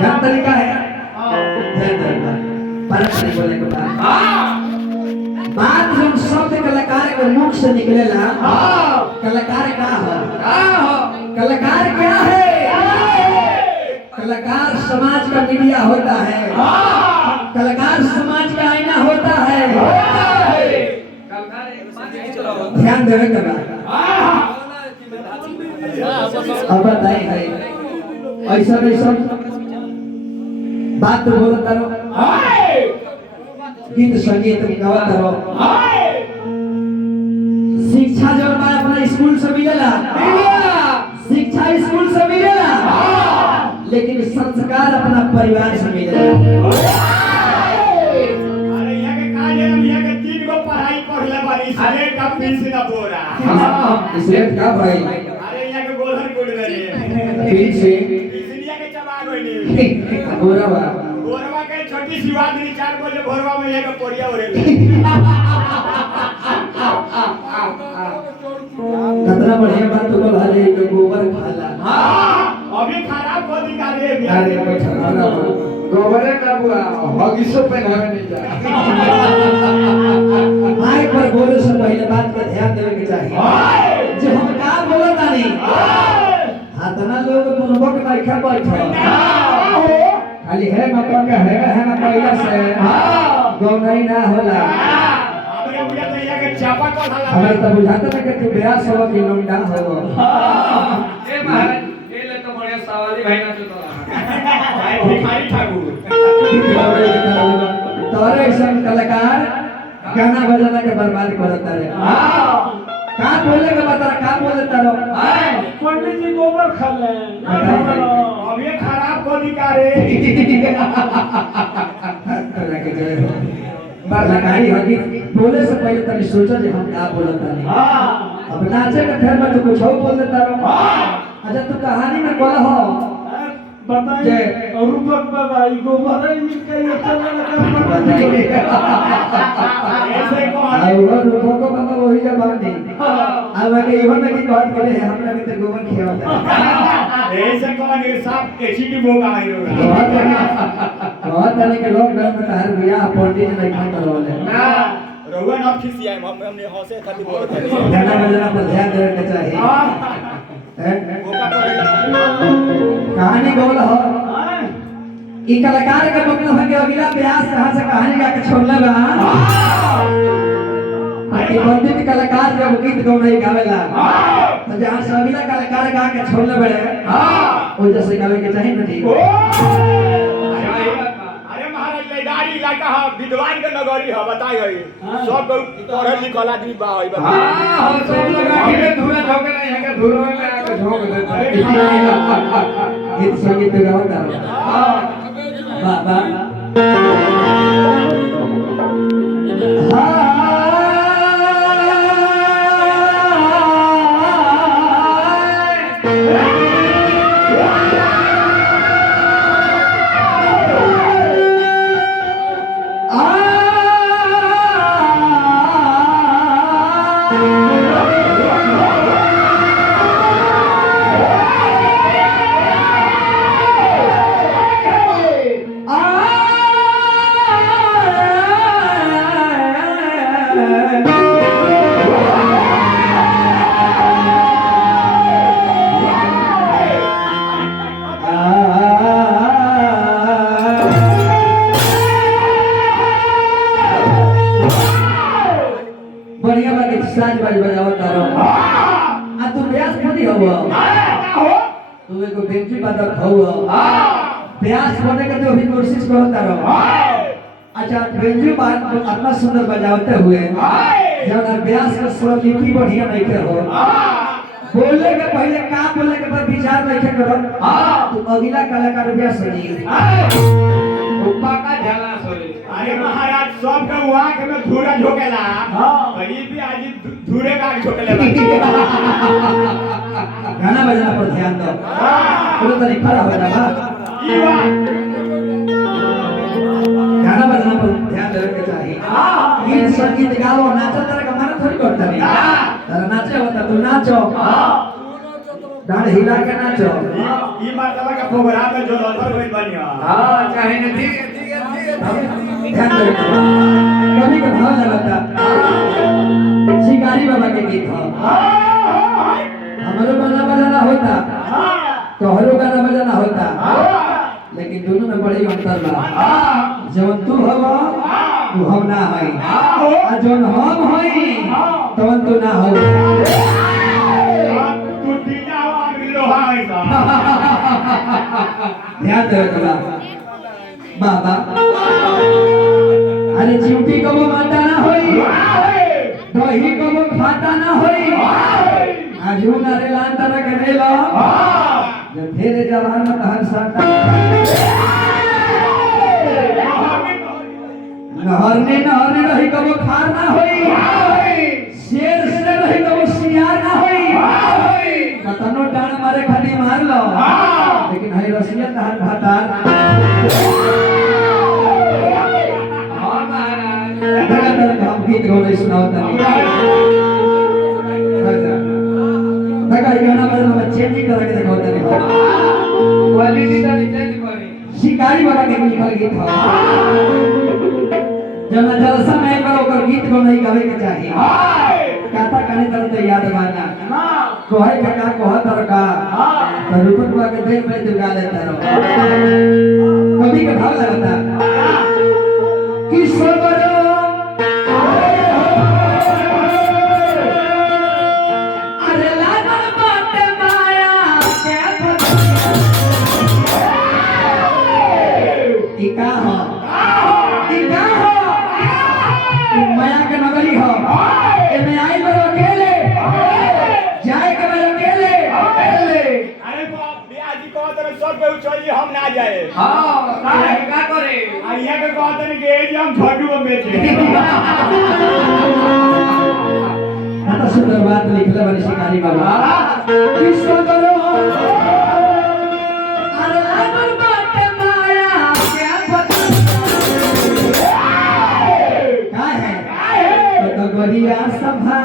क्या तरीका है परत बोले के बाद बात जब शब्द कलाकार के मुख से निकलेला कलाकार क्या हो कलाकार क्या है कलाकार समाज का मीडिया होता है कलाकार समाज का आईना होता है ध्यान देवे के बाद अब बताइए है ऐसा ऐसा बात बोलता रहो गीत संगीत गावत रहो शिक्षा जो मैं अपना स्कूल से मिलेला शिक्षा स्कूल से मिलेला लेकिन संस्कार अपना परिवार से मिलेला अरे यहाँ के काज है यहाँ के 3 गो पढ़ाई पढ़ले बानी साले का फीस ना बोरा इसलिए क्या भाई अरे यहाँ के गोधन कोड गए फीस से इसलिए के चबा गइनी बोरा बा गोरवा के छोटी शिवादनी 4 बजे भोरवा में यहाँ के पोरिया ओरे कितना बढ़िया बात तो बोला है कि गोबर खाला हां अभी खराब को दिखा रे अरे बैठा गोबरे का बुआ हगिसो पे घर नहीं जा माइक पर बोले से पहले बात पर ध्यान देवे के चाहिए जो हम का बोलत नहीं हाथना लोग पूर्वक बैठा बैठो खाली है मतलब का है ना पहला से गौ नहीं ना होला अबे बुझा तो यहाँ के चापा को ढाला हमें तो बुझाता था कि तू बेयास हो कि लौंडा हो ए महाराज ए ले तो बढ़िया सवाली भाई ना तो भिखारी ठाकुर तोरे ऐसा कलाकार गाना बजाना के बर्बाद करता रे का बोले के बता का बोले तारो पंडित जी गोबर खा ले अभी खराब को दिखा रे लगाई होगी बोले से पहले तनी सोचा जे हम क्या बोलता नहीं अब नाचे के ठहर में तो कुछ और बोल देता रहो अच्छा तू कहानी में बोला हो बताइए रूपक बाबा ई गोबर है इनका ये चलने लगा ऐसे को और रूपो को बाबा वही जबानी अब आगे इवन की बात करे हमरा भी तो गोबर खियावता ऐसे को निरसाप एसी की बोगा आई होगा बहुत तरह के लोग डर में तार बियाह पंडित नहीं खा करवाले रहुआ ना खिसिया हमने हंसे खातिर बोलत है गाना बजाना पर ध्यान देवे के चाहिए बोका करे कहानी बोल हो ई कलाकार का मतलब है कि अगला प्रयास कहां से कहानी गा के छोड़ले बा कि पंडित कलाकार जब गीत गौनाई गावेला तो जहां से अगला कलाकार गा के छोड़ले बड़े ओ जैसे गावे के चाहिए ना ठीक अरे महाराज लेदारी इलाका है विद्वान के नगरी है बताई गई सब पढ़ल लिखल आदमी बा है बता हां सब लोग आके धुरा ठोके ना यहाँ के धुरा में आके ठोक देता है गीत संगीत गावता वाह वाह बढ़िया बात साज बाज बजावत रहो आ तू ब्यास थोड़ी हो तू एगो बेंची बादक हो ब्यास होने के जो भी कोशिश करता रहो अच्छा बेंची बात अपना सुंदर बजावते हुए जब ब्यास का स्वर लिपि बढ़िया नहीं के हो बोलने के पहले का बोलने के बाद विचार नहीं करो तू अगला कलाकार ब्यास हो जी उपा का झाला सोले अरे महाराज सब के आंख में धूरा झोकेला कहीं भी आज धूरे का झोकेले गाना बजाना पर ध्यान दो पूरा तरीका खड़ा हो जाएगा ई बात गाना बजाना पर ध्यान देवे के चाहिए गीत संगीत गाओ नाचो तरह का मन थोड़ी करता नहीं नाचे होता तू नाचो डांड हिला के नाचो ई मर्तबा का प्रोग्राम में जो लतर गइल बनी हाँ चाहे न ठीक है ध्यान दे कभी का भाव लगाता शिकारी बाबा के गीत हो हमारो गाना बजाना होता तोहरो गाना बजाना होता लेकिन दोनों में बड़ी अंतर बा जवन तू हवा तू हम ना हई आ जवन हम हई तवन तू ना हो तू दीना लोहा है का ध्यान दे कला बाबा अरे चिमटी कबो माता ना होई दही कबो खाता ना होई आजू नारे लान तरह के नेलो जब धेरे जवान में हर साटा नहरने रही कबो खार ना होई शेर से रही कबो सियार ना होई कतनो डांड मारे खाली मार लो लेकिन हई रसिया तहर भातार हाँ महाराज धगधग हम गीत गौले सुनावता धगा गाना बजना में चेंजिंग करके दिखावता नहीं क्वालिटी तो चेंज करी शिकारी बाबा के लिखल गीत हो जना जलसा में एक बार ओकर गीत को नहीं गावे के चाहिए कहता कने तरह तो याद बाना कोहे का कोहा तर का तो रूपक बा के देख में दुगा लेता रहो कभी का भाव लगता कि सबरो अरे लागल बाटे माया के इका हो माया के नगरी हो एमे आई बरो अकेले जाए के बरो अकेले अरे बाप बियाजी कहत रहे सब के चली हम ना जाए हाँ का करे आ इहा के कहत रहे कि एजी हम झड्डू में बेचे आता सुंदर बात लिखले बनी शिकारी बाबा किसको करो अरे लागल बाटे माया के पता का है तो गोरिया सभा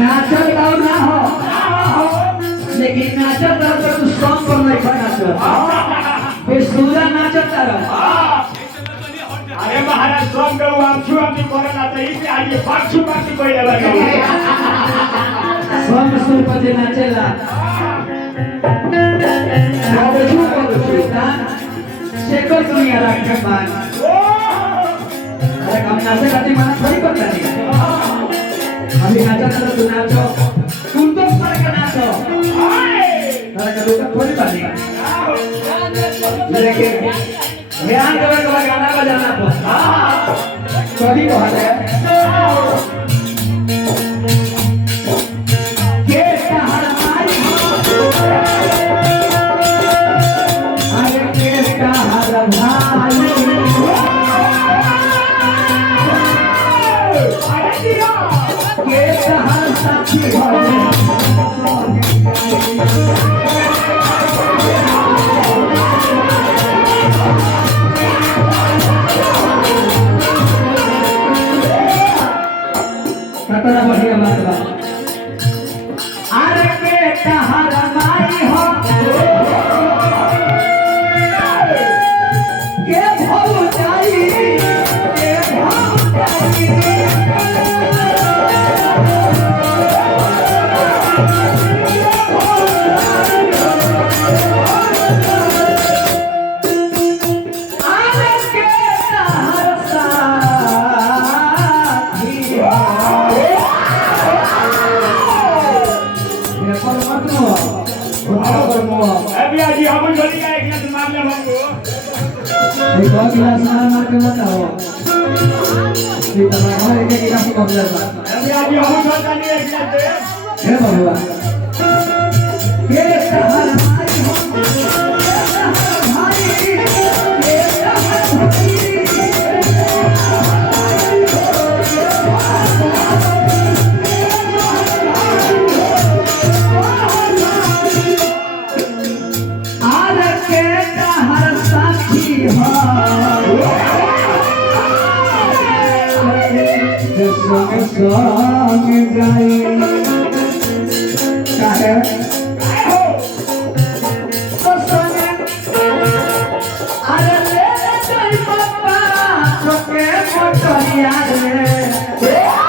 नाचल और ना हो लेकिन नाचल तो तू सॉन्ग पर नहीं नाचल बेसुरा नाचल रहो अरे महाराज सब के आप छुआ की करला त ई पे आइए पाछू पाछू कइले बानी सॉन्ग सुर पर जे नाचेला अब जो करो सुल्तान शेखर दुनिया रखे मान अरे हम नाचे खाती माना थोड़ी करता नहीं अभी नाचा तो तू नाचो तुम तो फर्क नाचो तारा का लोग थोड़ी पानी लेकिन ध्यान देवे के गाना बजाना पर कभी कहत है के कहर मारी अरे के कहर भाई के कहर साथी भले अभी तो गिलास मार के बताओ कि तुम्हारा घर के गिलास कम जाता अभी अभी हम सोचता नहीं है कि हे भगवान ये सहारा भाई हो भाई ये सहारा आर के हर साथी हो संग संग जाए चाहे तो संग अरे ले जाए पापा तो के मोटरिया रे